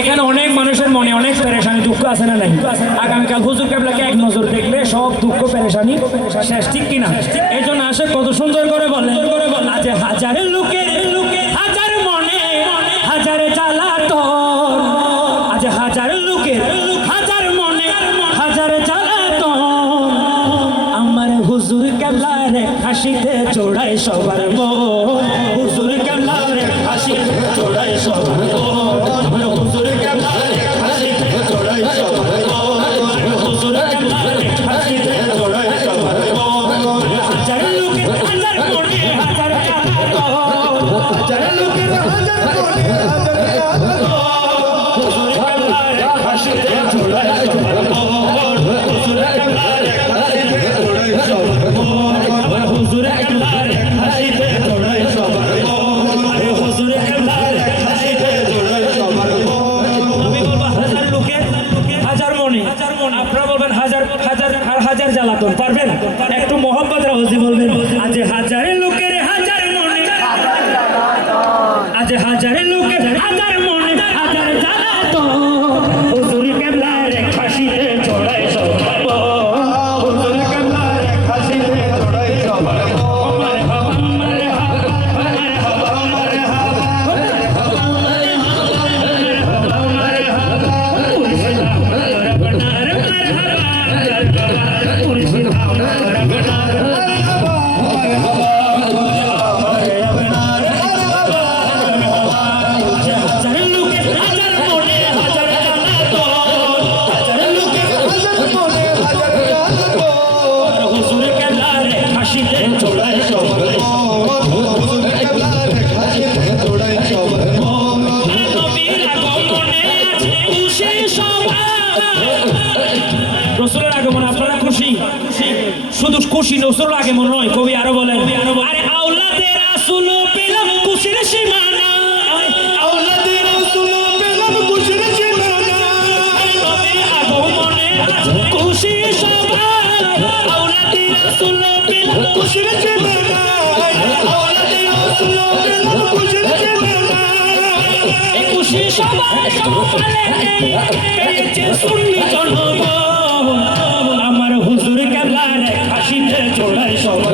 এখানে অনেক মানুষের মনে অনেক পেরেশানি, দুঃখ আছে না নাই? আগামীকাল হুজুর কেবলাকে এক নজর দেখলে সব দুঃখ, পেরেশানি শেষ, ঠিক কিনা? এই জন্য আসে কত সুন্দর করে বলে, আজ হাজার লোকের মনে, হাজার মনে, হাজার হাসিতে চোড়াই সবার মন। হাজার হাজার আর হাজার জ্বালাতন, পারবেন? একটু মোহাম্মদ রাহজি বলবেন, আজ হাজারে লোকের হাজার মনে, আজ হাজারে লোকের হাজার রসুলের আগমন আপনারা খুশি? শুধু খুশি রসুলের আগমন নয় কবি আরও বলেন। আরে আওলাদের রাসূল পেলাম খুশির সীমানা। আওলাদের রাসূল পেলাম খুশির সীমানা। আগমনে খুশি সবাই। আওলাদের রাসূল পেলাম খুশির সীমানা। খুশি সবাই সকালে পেয়েছে সুন্নি জনগণ। আমার হুজুর কেবলার হাসিতে চোড়ায় সবার